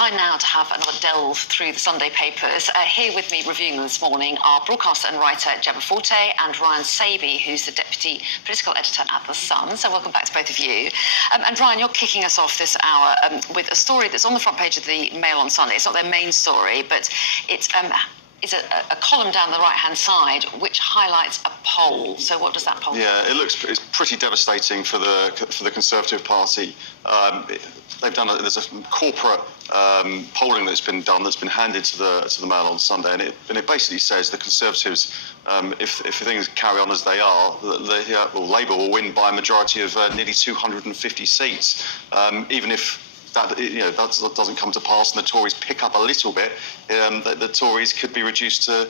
Time now to have another delve through the Sunday papers. Here with me reviewing them this morning are broadcaster and writer Gemma Forte and Ryan Sabey, who's the deputy political editor at The Sun. So welcome back to both of you. And Ryan, you're kicking us off this hour with a story that's on the front page of the Mail on Sunday. It's not their main story, but it's a column down the right-hand side which highlights a poll. So what does that poll do? Yeah, it's pretty devastating for the Conservative Party. There's a corporate polling that's been done that's been handed to the Mail on Sunday, and it basically says the Conservatives, if things carry on as they are, Labour will win by a majority of nearly 250 seats, even if that doesn't come to pass and the Tories pick up a little bit, the Tories could be reduced to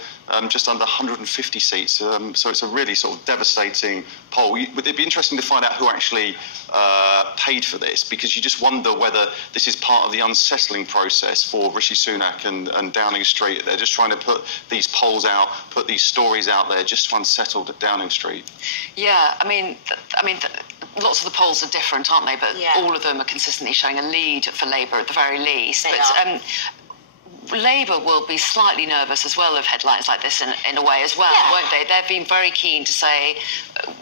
just under 150 seats. So it's a really sort of devastating poll. It'd be interesting to find out who actually paid for this, because you just wonder whether this is part of the unsettling process for Rishi Sunak and Downing Street. They're just trying to put these polls out, put these stories out there just to unsettle Downing Street. Yeah, I mean, lots of the polls are different, aren't they? But all of them are consistently showing a lead for Labour at the very least. Labour will be slightly nervous as well of headlines like this in a way as well, won't they? They've been very keen to say,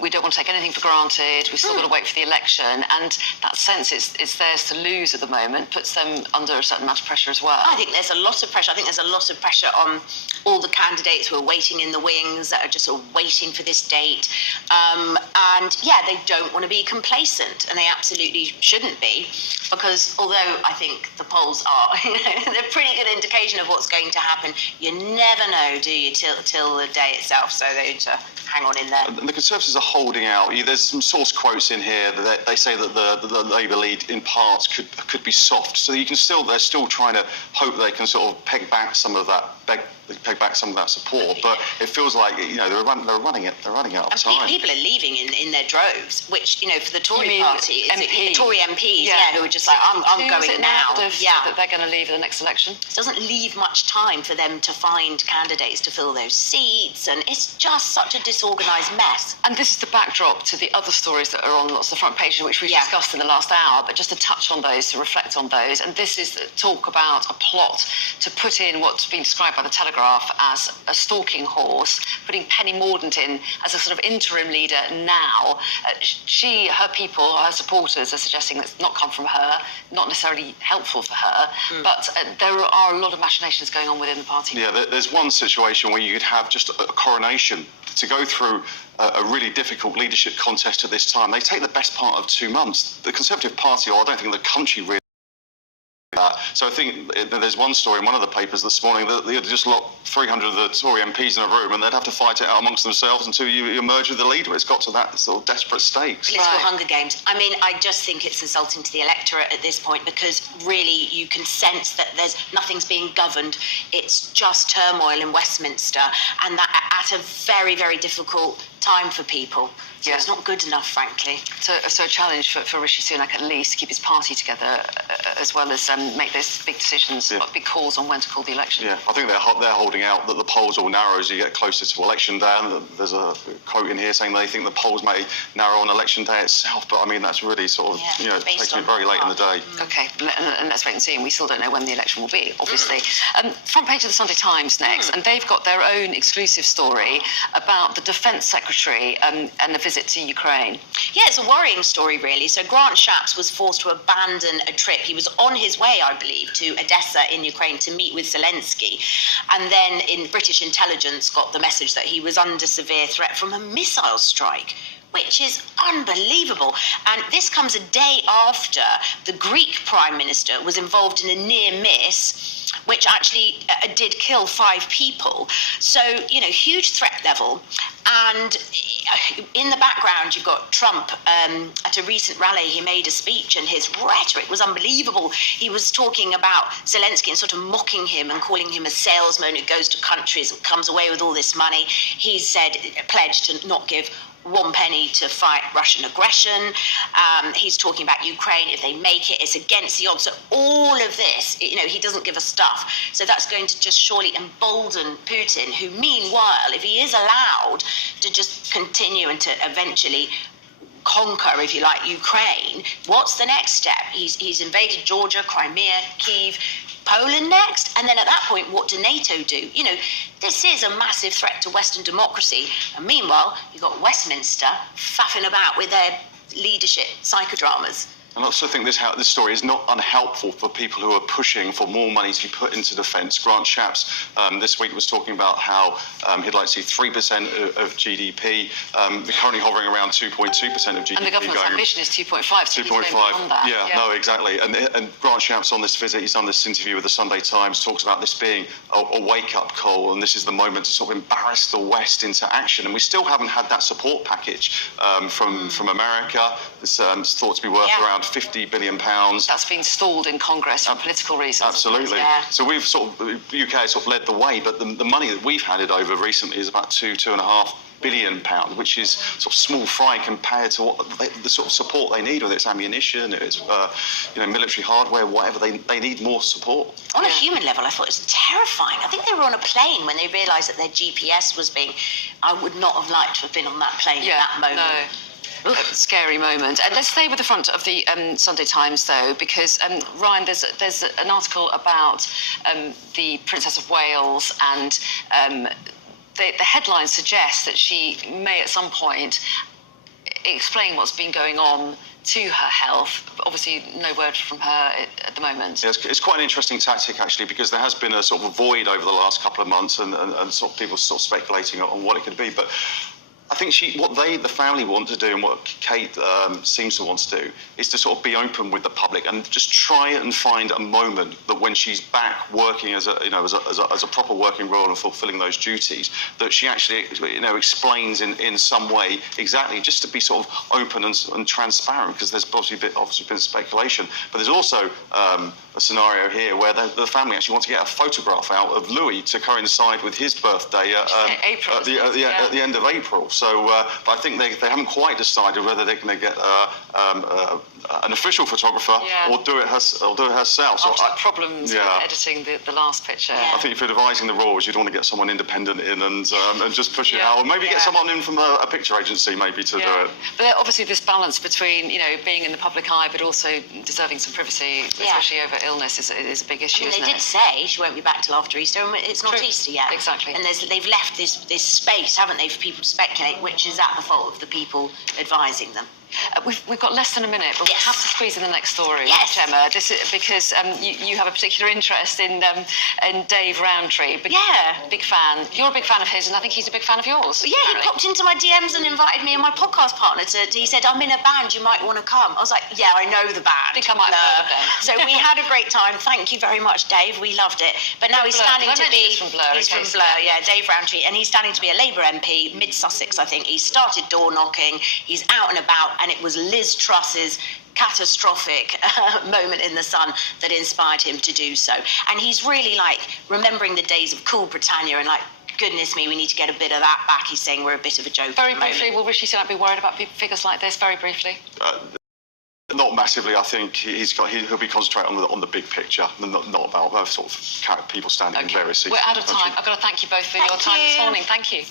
we don't want to take anything for granted, we've still got to wait for the election, and that sense it's theirs to lose at the moment puts them under a certain amount of pressure as well. I think there's a lot of pressure. I think there's a lot of pressure on all the candidates who are waiting in the wings, that are just sort of waiting for this date. They don't want to be complacent, and they absolutely shouldn't be, because although I think the polls are they're a pretty good indication of what's going to happen, you never know, do you, till the day itself, so they need to hang on in there. And the Conservatives are holding out. There's some source quotes in here that they say that the Labour lead in parts could be soft, so they're still trying to hope they can sort of peg back some of that support, but it feels like they're running out of time. People are leaving in their droves, which for the Tory party, MPs? Tory MPs, who are just like, I'm going now. That they're going to leave in the next election. It doesn't leave much time for them to find candidates to fill those seats, and it's just such a disorganised mess. And this is the backdrop to the other stories that are on lots of the front pages, which we've discussed in the last hour, but just to touch on those, to reflect on those. And this is talk about a plot to put in what's been described by the Telegraph as a stalking horse, putting Penny Mordaunt in as a sort of interim leader now. Her people, her supporters are suggesting that's not come from her, not necessarily helpful for her, but there are a lot of machinations going on within the party. Yeah, there's one situation where you could have just a coronation to go through a really difficult leadership contest at this time. They take the best part of 2 months. The Conservative Party, or I don't think the country really. So I think there's one story in one of the papers this morning that they just locked 300 of the Tory MPs in a room and they'd have to fight it out amongst themselves until you merge with the leader. It's got to that sort of desperate stakes. Political Hunger Games. I mean, I just think it's insulting to the electorate at this point, because really you can sense that nothing's being governed. It's just turmoil in Westminster, and that at a very, very difficult time for people. So it's not good enough, frankly. So a challenge for Rishi Sunak at least to keep his party together, as well as make those big decisions, big calls on when to call the election. Yeah, I think they're holding out that the polls will narrow as you get closer to election day. And there's a quote in here saying they think the polls may narrow on election day itself, but I mean that's really sort of taking it very late in the day. Okay, and let's wait and see. And we still don't know when the election will be, obviously. Front page of the Sunday Times next, and they've got their own exclusive story about the Defence Secretary and the visit to Ukraine. Yeah, it's a worrying story, really. So Grant Shapps was forced to abandon a trip. He was on his way, I believe, to Odessa in Ukraine to meet with Zelensky. And then British intelligence got the message that he was under severe threat from a missile strike, which is unbelievable. And this comes a day after the Greek Prime Minister was involved in a near miss, which actually did kill 5 people. So, huge threat level. And in the background, you've got Trump. At a recent rally, he made a speech, and his rhetoric was unbelievable. He was talking about Zelensky and sort of mocking him and calling him a salesman who goes to countries and comes away with all this money. He said, pledged to not give 1 penny to fight Russian aggression. He's talking about Ukraine. If they make it, it's against the odds. So all of this, he doesn't give a stuff. So that's going to just surely embolden Putin, who meanwhile, if he is allowed to just continue and to eventually conquer, if you like, Ukraine, what's the next step? He's invaded Georgia, Crimea, Kyiv, Poland next, and then at that point, what do NATO do? You know, this is a massive threat to Western democracy, and meanwhile, you've got Westminster faffing about with their leadership psychodramas. And I also think this story is not unhelpful for people who are pushing for more money to be put into defence. Grant Shapps this week was talking about how he'd like to see 3% of GDP. They're currently hovering around 2.2% of GDP. And the government's ambition is 2.5. So 2.5. Yeah, no, exactly. And Grant Shapps on this visit, he's done this interview with the Sunday Times, talks about this being a wake-up call, and this is the moment to sort of embarrass the West into action. And we still haven't had that support package from America. It's thought to be worth around £50 billion. That's been stalled in Congress for political reasons. Absolutely. Yeah. So we've UK has sort of led the way, but the money that we've handed over recently is about £2.5 billion, which is sort of small fry compared to what the sort of support they need, whether it's ammunition, it's military hardware, whatever. They need more support. On a human level, I thought it was terrifying. I think they were on a plane when they realised that their GPS was being. I would not have liked to have been on that plane at that moment. No. A scary moment. And let's stay with the front of the Sunday Times, though, because Ryan, there's an article about the Princess of Wales, and the headline suggests that she may at some point explain what's been going on to her health. Obviously, no word from her at the moment. Yeah, it's quite an interesting tactic, actually, because there has been a sort of a void over the last couple of months, and sort of people sort of speculating on what it could be. But I think what the family want to do, and what Kate seems to want to do, is to sort of be open with the public and just try and find a moment that when she's back working as a proper working role and fulfilling those duties, that she actually explains in some way exactly, just to be sort of open and transparent, because there's obviously been speculation, but there's also a scenario here where the family actually want to get a photograph out of Louis to coincide with his birthday at the end of April. So, but I think they haven't quite decided whether they're going to get an official photographer or do it herself. After problems with editing the last picture. I think if you're devising the rules, you'd want to get someone independent in and just push it out, or maybe get someone in from a picture agency maybe to do it. But obviously, this balance between being in the public eye, but also deserving some privacy, especially over illness, is a big issue. I mean, they did say she won't be back till after Easter, and it's not Easter yet. Exactly. And they've left this space, haven't they, for people to speculate, which is at the fault of the people advising them. We've got less than a minute, but we have to squeeze in the next story, Gemma. This is because you have a particular interest in Dave Rowntree. Big fan. You're a big fan of his, and I think he's a big fan of yours. Yeah, he popped into my DMs and invited me and my podcast partner he said, I'm in a band, you might want to come. I was like, yeah, I know the band. I think I might have heard of them. So we had a great time. Thank you very much, Dave. We loved it. But now he's standing to be... He's from Blur. He's from Blur, Dave Rowntree. And he's standing to be a Labour MP, mid-Sussex, I think. He started door knocking. He's out and about, and it was Liz Truss's catastrophic moment in the sun that inspired him to do so. And he's really remembering the days of Cool Britannia and goodness me, we need to get a bit of that back. He's saying we're a bit of a joke. Very briefly, will Rishi Sunak be worried about figures like this? Very briefly. Not massively. I think he'll be concentrating on the big picture, not about sort of people standing in various seats. We're out of time. I've got to thank you both for your time this morning. Thank you.